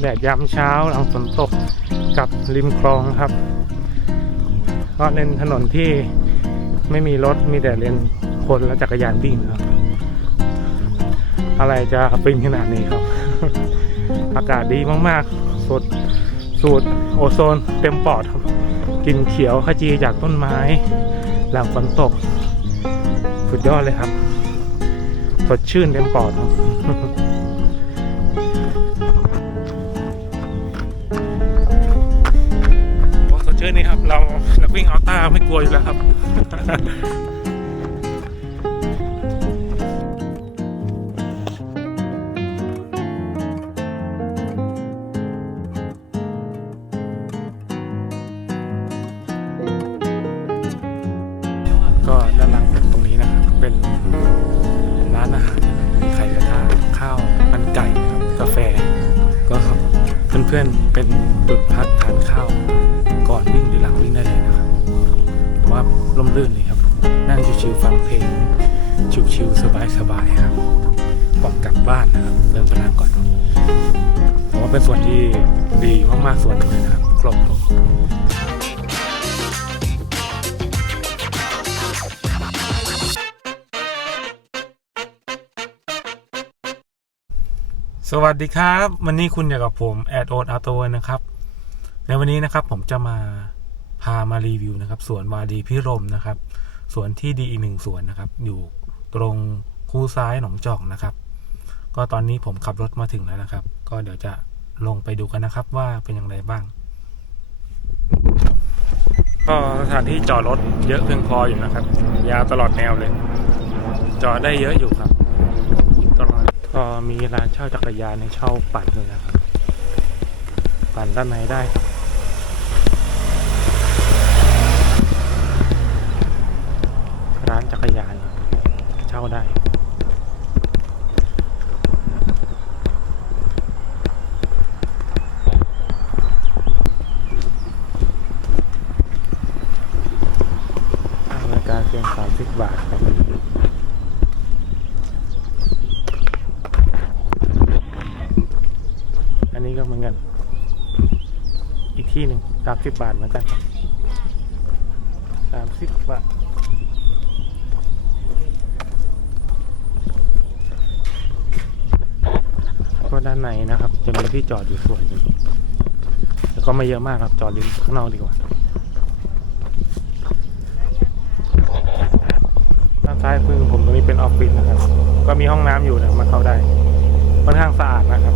แดดยามเช้าหลังฝนตกกับริมคลองครับก็เป็นถนนที่ไม่มีรถมีแต่เลนคนและจักรยานวิ่งครับ อะไรจะฟินขนาดนี้ครับ อากาศดีมากๆ สดสูดโอโซนเต็มปอดครับกลินเขียวขจีจากต้นไม้ หลังฝนตก สุดยอดเลยครับ สดชื่นเต็มปอดครับ เรานักวิ่งอัลต้าไม่กลัวอยู่แล้วครับก็ด้านหลังตรงนี้นะครับเป็นร้านอาหารมีไข่กระทะข้าวมันไก่นะครับกาแฟ ก็เพื่อนๆเป็นจุดพักทานข้าว รื่นดีครับ นั่งชิวๆฟังเพลง ชิวๆสบายๆครับก่อนกลับบ้านนะครับเติมพลังก่อนผมว่าเป็นส่วนที่ดีมากๆส่วนหนึ่งเลยนะครับครบผมสวัสดีครับ วันนี้คุณอยู่กับผมแอดโอนอาโตนะครับ ในวันนี้นะครับผมจะมา พามารีวิวนะครับสวนวาดีพิรมนะครับสวนที่ดีอีกหนึ่งสวนนะครับ อยู่ตรงคูซ้ายหนองจอกนะครับ ก็ตอนนี้ผมขับรถมาถึงแล้วนะครับ ก็เดี๋ยวจะลงไปดูกันนะครับว่าเป็นอย่างไรบ้าง ก็สถานที่จอดรถเยอะเพียงพออยู่นะครับ ยาวตลอดแนวเลย จอดได้เยอะอยู่ครับตลอดก็มีร้านเช่าจักรยานให้เช่าปั่นเลยนะครับ ปั่นด้านในได้ครับ ร้านจักรยาน เช่าได้ค่าฬิการเพียง30บาทครับอันนี้ก็เหมือนกัน อีกที่หนึ่งสามสิบบาทเหมือนกันสามสิบบาท ก็ด้านในนะครับ จะมีที่จอดอยู่ส่วนหนึ่งแต่ก็ไม่เยอะมากครับจอดริมข้างนอกดีกว่าด้านซ้ายมือผมตรงนี้เป็นออฟฟิศนะครับ ก็มีห้องน้ำอยู่นะมาเข้าได้ค่อนข้างสะอาดนะครับ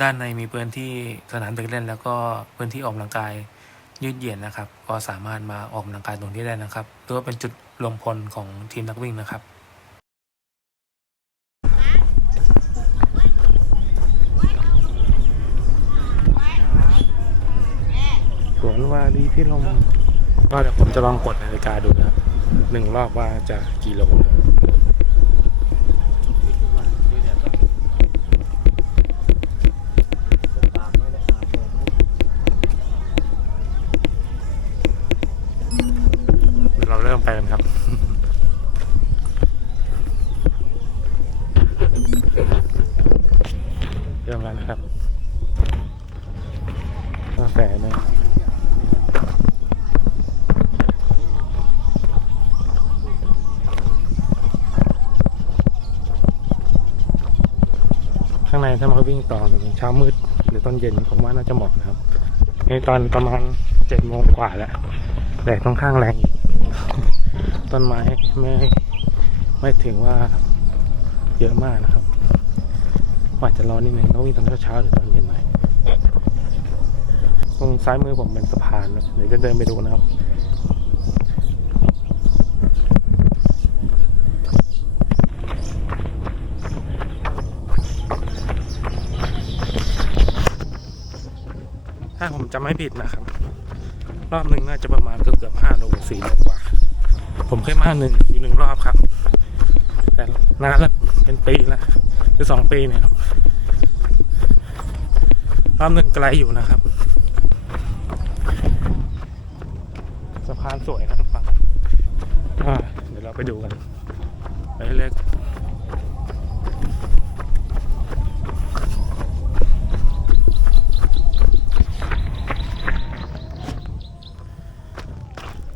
ด้านในมีพื้นที่สนามเด็กเล่น แล้วก็พื้นที่ออกกำลังกายยืดเหยียดนะครับ ก็สามารถมาออกกำลังกายตรงนี้ได้นะครับหรือว่าเป็นจุด รวมพลของทีมนักวิ่งนะครับสวนวารีพิรมก็เดี๋ยวผมจะลองกดนาฬิกาดูนะครับหนึ่งรอบว่าจะกี่โล เริ่มไปกันครับ เริ่มแล้วนะครับกาแฟเนี่ยข้างในถ้ามาวิ่งตอนเช้ามืด หรือตอนเย็นผมว่าน่าจะเหมาะนะครับในตอนประมาณเจ็ดโมงกว่าแล้วแดดค่อนข้างแรง ต้นไม้ไม่ไม่ถึงว่าเยอะมากนะครับอาจจะร้อนนิดนึงต้องวิ่งตอนเช้าหรือตอนเย็นหน่อยตรงซ้ายมือผมเป็นสะพานนะเดี๋ยวจะเดินไปดูนะครับถ้าผมจำไม่ผิดนะครับ รอบหนึ่งน่าจะประมาณเกือบเกือบห้าโลสี่โลกว่า ผมเคยมาหนึ่งอยู่หนึ่งรอบครับ แต่นานแล้วเป็นปีแล้วหรือสองปีเนี่ยครับรอบหนึ่งไกลอยู่นะครับสะพานสวยนะทุกฝั่งอ่าเดี๋ยวเราไปดูกัน ไปเรื่อยๆ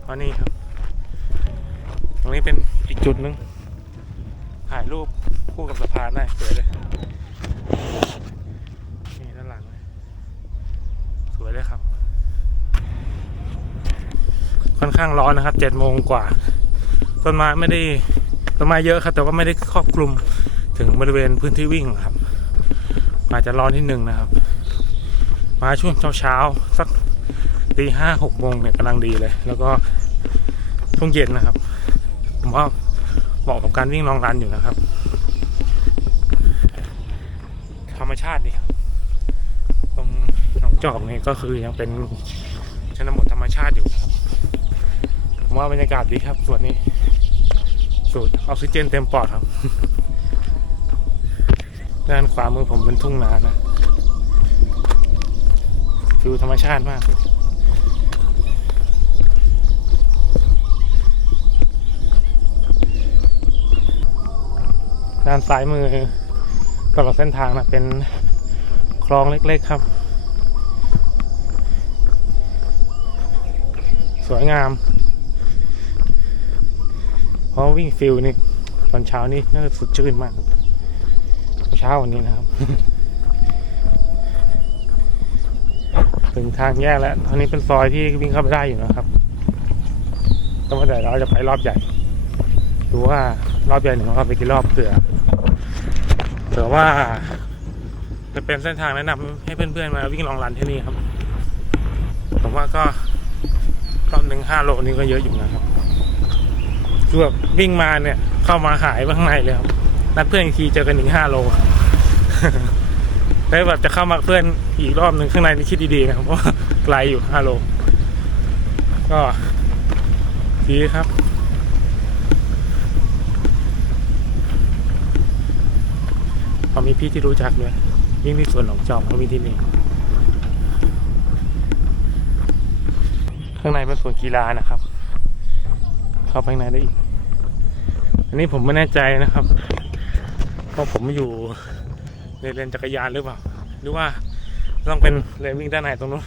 อันนี้ครับ ตรงนี้เป็น อีกจุดหนึ่งถ่ายรูปคู่กับสะพานได้สวยเลยนี่ด้านหลังเลยสวยเลยครับ ค่อนข้างร้อนนะครับเจ็ดโมงกว่าต้นไม้ไม่ได้ต้นไม้เยอะครับ แต่ว่าไม่ได้ครอบคลุมถึงบริเวณพื้นที่วิ่งครับ อาจจะร้อนนิดนึงนะครับ มาช่วงเช้าๆสักตีห้าหกโมงเนี่ยกำลังดีเลย แล้วก็ช่วงเย็นนะครับ ผมว่า เหมาะกับการวิ่งลองรันอยู่นะครับ ธรรมชาติดีครับตรงหนองจอกนี่ก็คือยังเป็นชนบทธรรมชาติอยู่ครับผมว่าบรรยากาศดีครับส่วนนี้ สูดออกซิเจนเต็มปอดครับ ด้านขวามือผมเป็นทุ่งนานะฟิวธรรมชาติมาก ด้านซ้ายมือตลอดเส้นทางนะเป็นคลองเล็ก ๆ ครับ สวยงามเพราะวิ่งฟิลนี่ตอนเช้านี่น่าจะสดชื่นมากเช้าวันนี้นะครับ ถึงทางแยกแล้วอันนี้เป็นซอยที่วิ่งเข้าไปได้อยู่นะครับแต่ว่าเดี๋ยวเราจะไปรอบใหญ่ดูว่ารอบใหญ่หนึ่งเราไปกี่รอบเผื่อ เผื่อว่า จะเป็นเส้นทางแนะนำให้เพื่อนๆมาวิ่งลองรันที่นี่ครับ ผมว่าก็รอบหนึ่งห้าโลนี่ก็เยอะอยู่นะครับคือแบบวิ่งมาเนี่ย เข้ามาหายข้างในเลยครับนัดเพื่อนอีกทีเจอกันถึงห้าโลแล้วแบบจะเข้ามาเพื่อนอีกรอบหนึ่งข้างในนี่คิดดีๆนะครับเพราะว่าไกลอยู่ห้าโล ก็ดีครับ พอมีพี่ที่รู้จักด้วยยิ่งที่สวนหนองจอกเขามีที่นี่ข้างในเป็นสวนกีฬานะครับ เข้าไปข้างในได้อีก อันนี้ผมไม่แน่ใจนะครับเพราะผมอยู่ในเลนจักรยานหรือเปล่า หรือว่าต้องเป็นเลนวิ่งด้านในตรงนู้น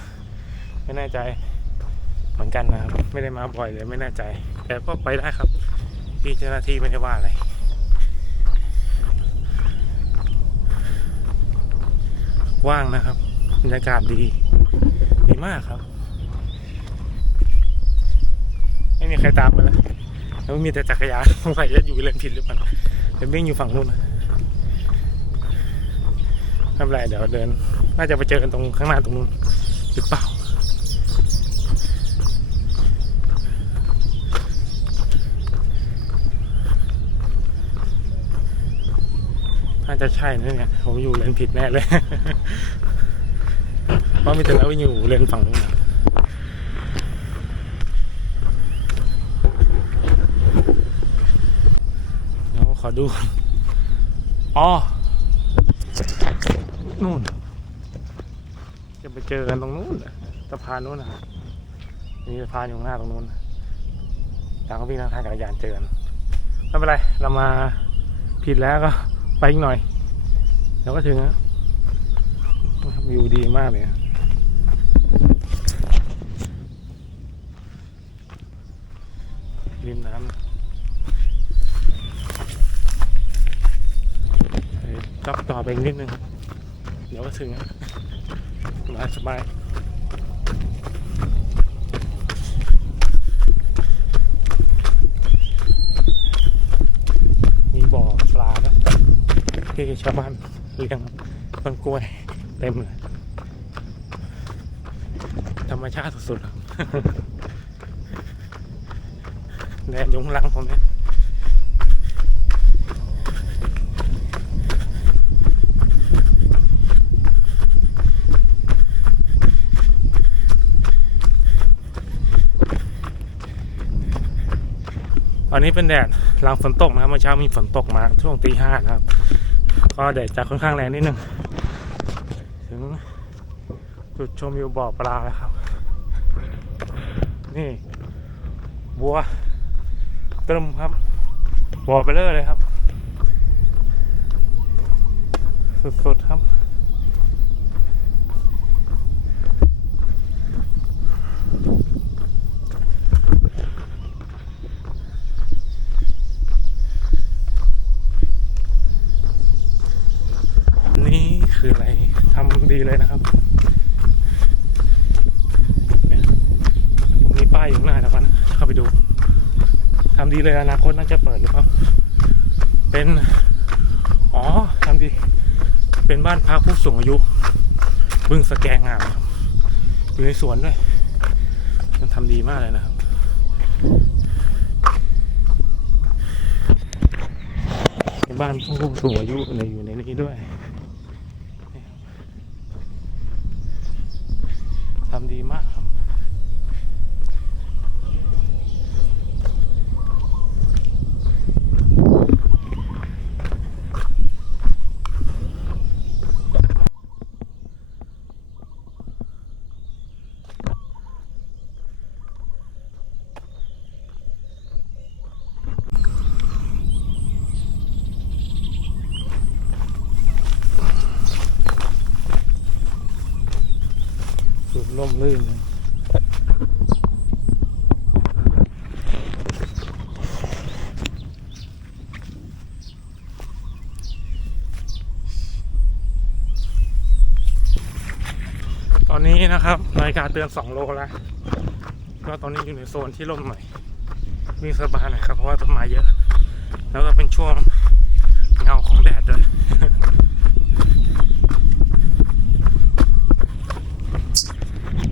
ไม่แน่ใจเหมือนกันนะครับ ไม่ได้มาบ่อยเลยไม่แน่ใจ แต่ก็ไปได้ครับพี่เจ้าหน้าที่ไม่ได้ว่าอะไร ว้างนะครับบรรยากาศดี ดีมากครับ ไม่มีใครตามมาแล้วแล้วมีแต่จักรยานสงสัยจะอยู่เลนผิดหรือเปล่าเป็นวิ่งอยู่ฝั่งนู้นนะไม่เป็นไรเดี๋ยวเดิน น่าจะไปเจอกันตรงข้างหน้าตรงนู้นหรือเปล่า น่าจะใช่นะเนี่ยผมอยู่เลนผิดแน่เลย เพราะมีแต่เราอยู่เลนฝั่งนู้นนะเดี๋ยวขอดู อ๋อ นู่น จะไปเจอกันตรงนู้นสะพานนู้นนะมีสะพานอยู่หน้าตรงนู้นทางก็วิ่งทางทางจักรยานเจอกันไม่เป็นไร เรามาผิดแล้วก็ อีกหน่อยเดี๋ยวก็ถึงแล้ววิวดีมากเลยริมน้ำเฮ้ยต่อไปอีกนิดนึง เดี๋ยวก็ถึงแล้วสบาสบายมีบ่อปลาด้วย ที่ชาวบ้านเลี้ยงต้นกล้วยเต็มเลยธรรมชาติสุดๆครับแดดยุงลังผมเนี่ยตอนนี้เป็นแดดหลังฝนตกนะครับเมื่อเช้ามีฝนตกมาช่วงตีห้านะครับ ก็แดดจะค่อนข้างแรงนิดนึงถึงจุดชมวิวบ่อปลาแล้วครับ นี่ บัวเติมครับบ่อไปเรื่อยเลยครับ สุดๆครับ เลยอนาคตน่าจะเปิดหรือเปล่า เป็น อ๋อทำดี เป็นบ้านพักผู้สูงอายุ บึงสแกงงามครับอยู่ในสวนด้วยมันทำดีมากเลยนะครับเป็นบ้านผู้สูงอายุในอยู่ในนี้ด้วย ทำดีมากครับ สุด ล่มลื่นตอนนี้นะครับนาฬิกาเตือน2โลแล้วก็ตอนนี้อยู่ในโซนที่ร่มหน่อยวิ่งสบายหน่อยครับเพราะว่าต้นไม้เยอะ แล้วก็เป็นช่วงเงาของแดดด้วย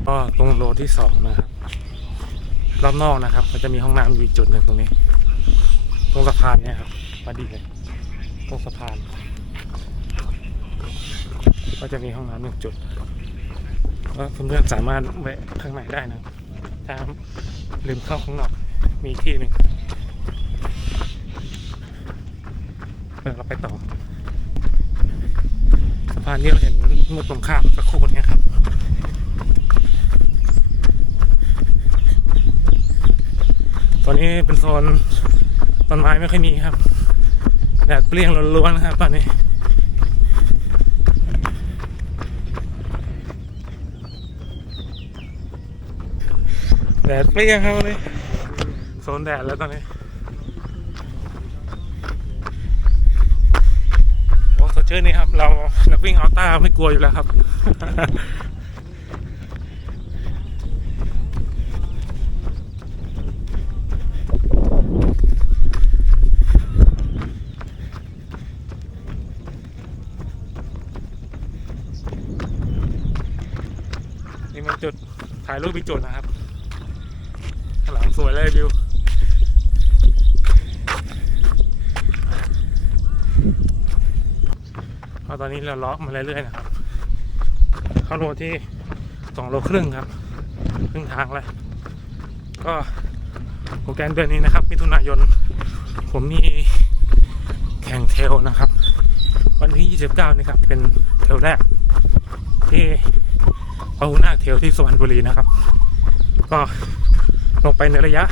ก็ตรง โลที่สองนะครับ รอบนอกนะครับก็จะมีห้องน้ำอยู่จุดหนึ่งตรงนี้ ตรงสะพานเนี่ยครับพอดีเลยตรงสะพาน ก็จะมีห้องน้ำหนึ่งจุดก็เพื่อนๆสามารถแวะข้างในได้นะถ้าลืมเข้าข้างนอกมีที่หนึ่งเดี๋ยวเราไปต่อสะพานที่เราเห็นมุดตรงข้ามสักครู่เนี้ครับ ตอ นนี้เป็นโซนต้นไม้ไม่ค่อยมีครับแดดเปรี้ยงล้วนๆนะครับตอนนี้แดดเปรี้ยงครับวันนี้โซนแดดแล้วตอนนี้โอ้สดชื่นนี่ครับ เรานักวิ่งอัลต้าไม่กลัวอยู่แล้วครับ นี่มันจุดถ่ายรูปอีกจุดนะครับข้างหลังสวยเลยวิวพอตอนนี้เราเลาะมาเรื่อยๆนะครับ เข้าโลที่สองโลครึ่งครับ ครึ่งทางแล้ว ก็โปรแกรมเดือนนี้นะครับ มิถุนายน ผมมีแข่งเทลนะครับ วันที่ 29 นี่ครับ เป็นเทลแรกที่ พาหุนาคเทรลที่สุพรรณบุรีนะครับ ก็ลงไปในระยะ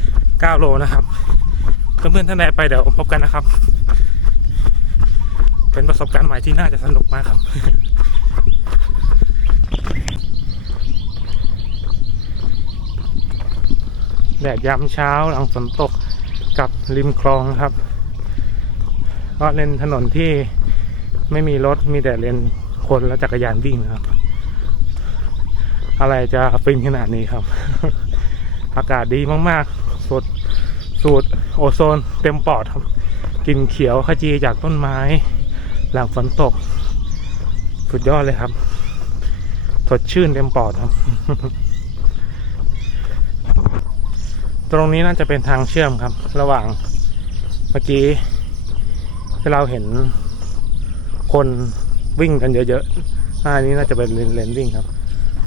9 โลนะครับเพื่อนๆท่านใดไปเดี๋ยวพบกันนะครับ เป็นประสบการณ์ใหม่ที่น่าจะสนุกมากครับแดดยามเช้าหลังฝนตกกับริมคลองครับ ก็เลนถนนที่ไม่มีรถมีแต่เลนคนและจักรยานวิ่งครับ อะไรจะฟินขนาดนี้ครับ อากาศดีมากๆสูดสูดโอโซนเต็มปอดครับกลิ่นเขียวขจีจากต้นไม้ หลังฝนตก สุดยอดเลยครับ สดชื่นเต็มปอดครับ ตรงนี้น่าจะเป็นทางเชื่อมครับ ระหว่างเมื่อกี้ที่เราเห็นคนวิ่งกันเยอะๆหน้านี้น่าจะเป็นเลนเลนวิ่งครับ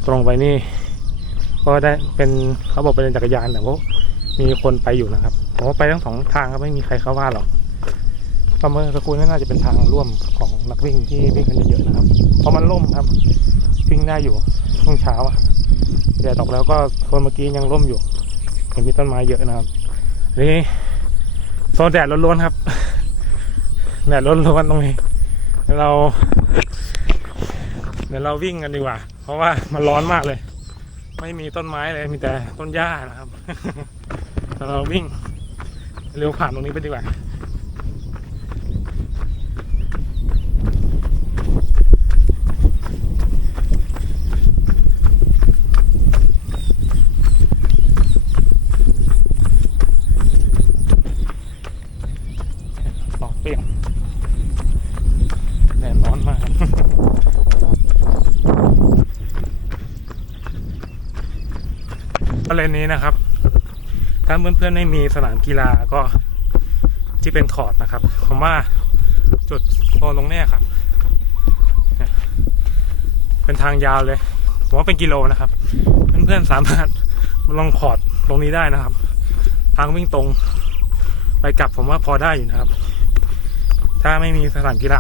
ตรงไปนี่ ก็ได้เป็นเขาบอกเป็นจักรยานแต่ว่ามีคนไปอยู่นะครับผมว่าไปทั้งสองทางครับไม่มีใครเข้าว่าหรอกประเมินสกุลน่าจะเป็นทางร่วมของนักวิ่งที่วิ่งกันเยอะๆนะครับ เพราะมันร่มครับวิ่งได้อยู่ช่วงเช้าอะแดดออกแล้วก็โซนเมื่อกี้ยังร่มอยู่ยังมีต้นไม้เยอะนะครับนี่โซนแดดล้วนๆครับแดดล้วนๆตรงนี้เราเดี๋ยวเราวิ่งกันดีกว่า เพราะว่ามันร้อนมากเลย ไม่มีต้นไม้เลยมีแต่ต้นหญ้านะครับเดี๋ยวเราวิ่งเร็วผ่านตรงนี้ไปดีกว่า สองเปรี้ยงแดดร้อนมากครับบริ เวณนี้นะครับ ถ้าเพื่อนๆไม่มีสนามกีฬาก็ที่เป็นคอร์ดนะครับผมว่าจุดโซนตรงนี้ครับ เป็นทางยาวเลยผมว่าเป็นกิโลนะครับ เพื่อนๆสามารถลองคอร์ดตรงนี้ได้นะครับ ทางวิ่งตรงไปกลับผมว่าพอได้อยู่นะครับ ถ้าไม่มีสนามกีฬา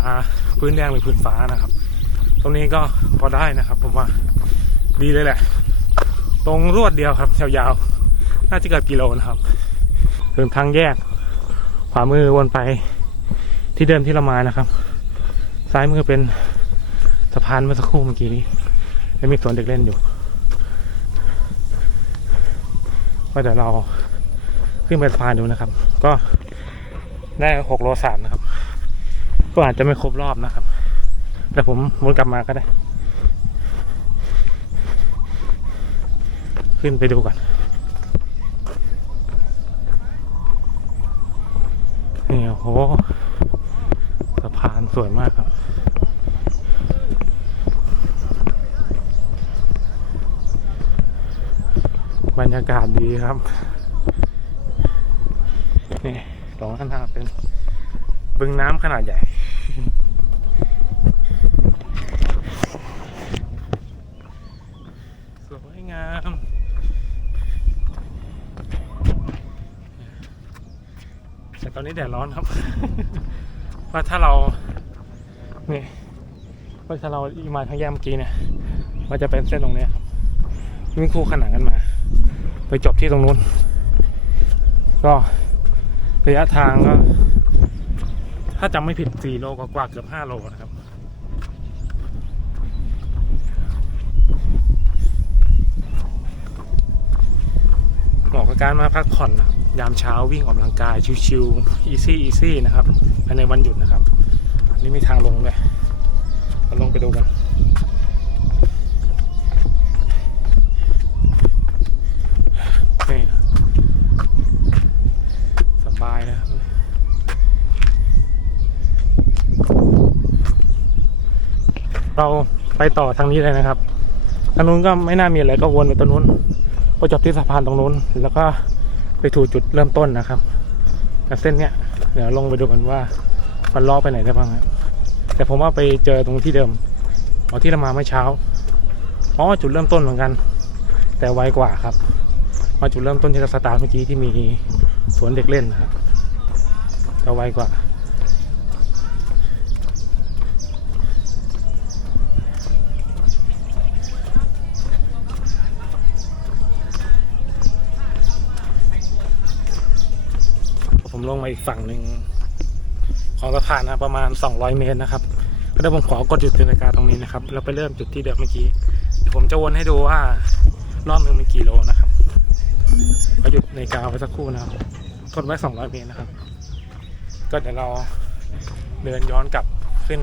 พื้นแดงหรือพื้นฟ้านะครับ ตรงนี้ก็พอได้นะครับ ผมว่าดีเลยแหละ ตรงรวดเดียวครับยาวๆน่าจะเกือบกิโลนะครับถึงทางแยก ขวามือวนไปที่เดิมที่เรามานะครับ ซ้ายมือเป็นสะพานเมื่อสักครู่เมื่อกี้นี้แล้วมีสวนเด็กเล่นอยู่ก็เดี๋ยวเราขึ้นไปสะพานดูนะครับ ก็ได้หกโลสามนะครับ ก็อาจจะไม่ครบรอบนะครับ แต่ผมวนกลับมาก็ได้ ขึ้นไปดูก่อนนี่โอ้โหสะพานสวยมากครับบรรยากาศดีครับ นี่ตรงข้างทาเป็นบึงน้ำขนาดใหญ่ สวยงาม แตอนนี้แดดร้อนครับว่าถ้าเรานี่ว่าถ้าเราอีมาทางแยกเมื่อกี้เนี่ยว่าจะเป็นเส้นตรงเนี้ยครับวิ่งคู่ขนานกันมา ไปจบที่ตรงนู้น ก็ระยะทางก็ ถ้าจำไม่ผิด 4 โลกว่าเกือบ 5 โลนะครับเหมาะกับการมาพักผ่อนนะครับ ยามเช้าวิ่งออกกำลังกายชิวๆ easy easy นะครับภายในวันหยุดนะครับ นี่มีทางลงเลยมาลงไปดูกันนี่สบายนะครับเราไปต่อทางนี้เลยนะครับทางนู้นก็ไม่น่ามีอะไรก็วนไปตรงนู้นไปจบที่สะพานตรงนู้นแล้วก็ ไปถูจุดเริ่มต้นนะครับแต่เส้นเนี้ยเดี๋ยวลงไปดูกันว่ามันล้อไปไหนได้บ้างครับแต่ผมว่าไปเจอตรงที่เดิมเอาที่เรามาเมื่อเช้าอ๋อจุดเริ่มต้นเหมือนกัน แต่ไวกว่าครับ มาจุดเริ่มต้นที่เราสตาร์ทเมื่อกี้ที่มีสวนเด็กเล่นนะครับแต่ไวกว่า ผมลงมาอีกฝั่งหนึ่งของสะพานนะประมาณ 200 เมตรนะครับก็เดี๋ยวผมขอกดหยุดนาฬิกาตรงนี้นะครับแล้วไปเริ่มจุดที่เดิมเมื่อกี้เดี๋ยวผมจะวนให้ดูว่ารอบหนึ่งมีกี่โลนะครับขอหยุดนาฬิกาไว้สักครู่นะครับกดไว้ 200 เมตรนะครับ ก็เดี๋ยวเราเดินย้อนกลับขึ้น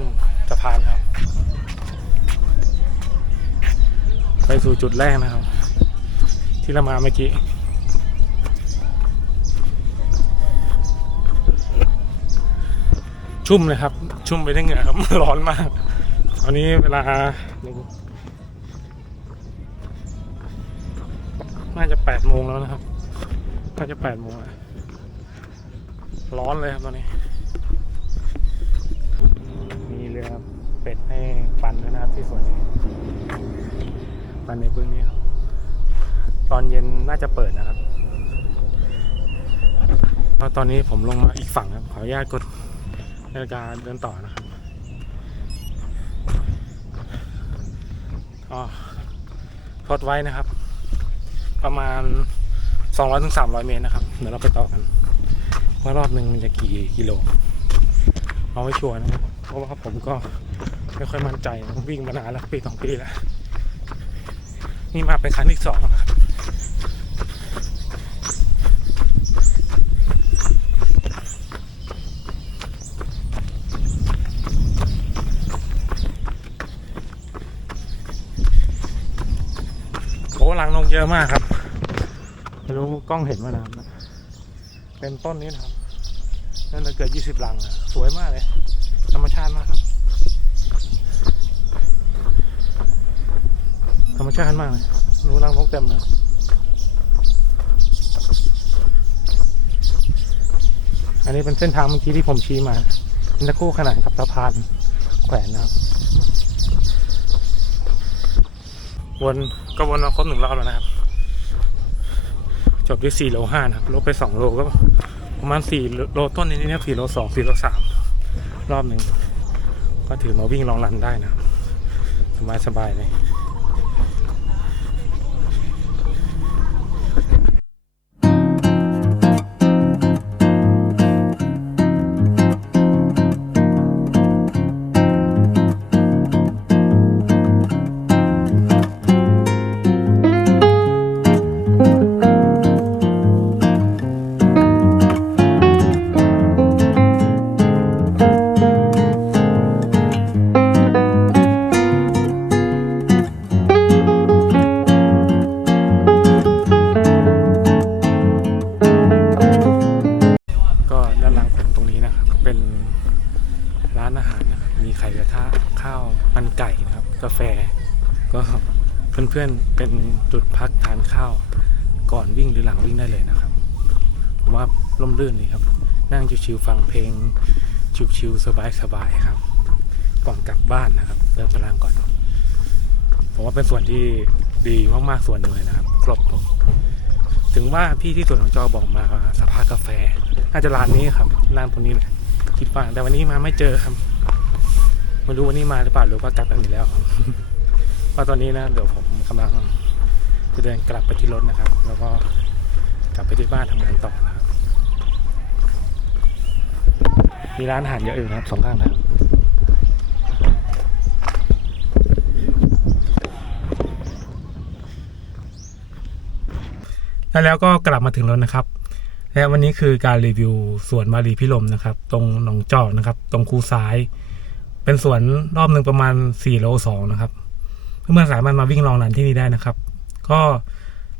สะพานครับ ไปสู่จุดแรกนะครับ ที่เรามาเมื่อกี้ ชุ่มเลยครับ ชุ่มไปด้วยเหงื่อครับ ร้อนมาก ตอนนี้เวลา น่าจะแปดโมงแล้วนะครับ น่าจะแปดโมงแล้วร้อนเลยครับตอนนี้ มีเรือเป็ดให้ปั่นด้วยนะครับที่สวนนี้ ปั่นในบึงนี้ครับ ตอนเย็นน่าจะเปิดนะครับ ตอนนี้ผมลงมาอีกฝั่งครับ ขออนุญาตกด นาฬิกาเดินต่อนะครับก็ทดไว้นะครับ ประมาณ 200ถึง300เมตรนะครับ เดี๋ยวเราไปต่อกัน ว่ารอบหนึ่งมันจะกี่กิโล เอาไว้ชัวร์นะครับราะว่าผมก็ไม่ค่อยมั่นใจวิ่งมานานแล้วปีสองปีแล้ว นี่มาเป็นครั้งที่สองครับ โอ้ลังนก เยอะมากครับไม่รู้กล้องเห็นไหมนะครับเป็นต้นนี้นะครับนั่นจะเกิดยี่สิบลังอะสวยมากเลย ธรรมชาติมากครับ ธรรมชาติมากเลยรู้รังนกเต็มเลยอันนี้เป็นเส้นทางเมื่อกี้ที่ผมชี้มาเป็นตะคู่ขนานกับสะพานแขวนนะครับ วน ก็วนมาครบหนึ่งรอบแล้วนะครับ จบที่สี่โลห้านะครับลบไปสองโลก็ประมาณสี่โลต้นนี้นี่สี่โลสองสี่โลสามรอบหนึ่งก็ถือมาวิ่งลองรันได้นะ สบายสบายเลย ไข่กระทะข้าวมันไก่นะครับ กาแฟ ก็เพื่อนๆเป็นจุดพักทานข้าว ก่อนวิ่งหรือหลังวิ่งได้เลยนะครับผมว่าร่มรื่นดีครับ นั่งชิวๆฟังเพลง ชิวๆสบายๆครับ ก่อนกลับบ้านนะครับเติมพลังก่อนผมว่าเป็นส่วนที่ดีมากๆส่วนหนึ่งเลยนะครับ ครบผมถึงว่าพี่ที่ส่วนของจอบอกมาสภากาแฟ น่าจะร้านนี้ครับร้านตรงนี้แหละคิดว่าแต่วันนี้มาไม่เจอครับ ไม่รู้วันนี้มาหรือเปล่าหรือว่ากลับกันอยู่แล้วเพราะตอนนี้นะเดี๋ยวผมกำลังจะเดินกลับไปที่รถนะครับ แล้วก็กลับไปที่บ้านทำงานต่อนะครับมีร้านอาหารเยอะอยู่นะครับสองข้างทางแล้วแล้วก็กลับมาถึงรถนะครับ และวันนี้คือการรีวิวสวนมารีพิรมนะครับ ตรงหนองจอกนะครับ ตรงคูซ้าย เป็นสวนรอบหนึ่งประมาณ4โลสองนะครับ เพื่อนๆสามารถมาวิ่งลองรันที่นี่ได้นะครับ ก็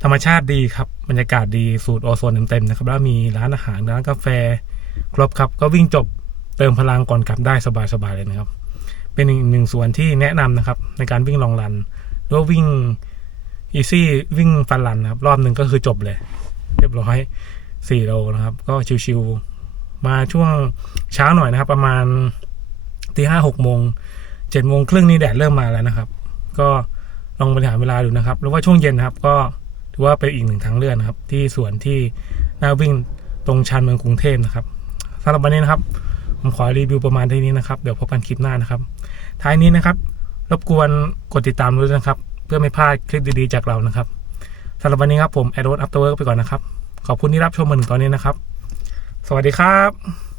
ธรรมชาติดีครับบรรยากาศดีสูตรโอโซนเต็มๆนะครับ แล้วมีร้านอาหารร้านกาแฟ ครบครับ ก็วิ่งจบเติมพลังก่อนกลับได้สบายๆเลยนะครับ เป็นอีกหนึ่งส่วนที่แนะนำนะครับ ในการวิ่งลองรันหรือว่าวิ่งอีซี่วิ่งฟันรันนะครับ รอบหนึ่งก็คือจบเลย เรียบร้อย4โลนะครับ ก็ชิวๆมาช่วงเช้าหน่อยนะครับ ประมาณ ตีห้าหกโมงเจ็ดโมงครึ่งนี่แดดเริ่มมาแล้วนะครับ ก็ลองบริหารเวลาดูนะครับ หรือว่าช่วงเย็นนะครับ ก็ถือว่าเป็นอีกหนึ่งทางเลือกนะครับ ที่สวนที่น่าวิ่งตรงชานเมืองกรุงเทพนะครับสำหรับวันนี้นะครับ ผมขอรีวิวประมาณเท่านี้นะครับ เดี๋ยวพบกันคลิปหน้านะครับ ท้ายนี้นะครับ รบกวนกดติดตามด้วยนะครับ เพื่อไม่พลาดคลิปดีๆจากเรานะครับสำหรับวันนี้ครับผมแอดโรดอัปเตอร์ไปก่อนนะครับ ขอบคุณที่รับชมมาถึงตอนนี้นะครับ สวัสดีครับ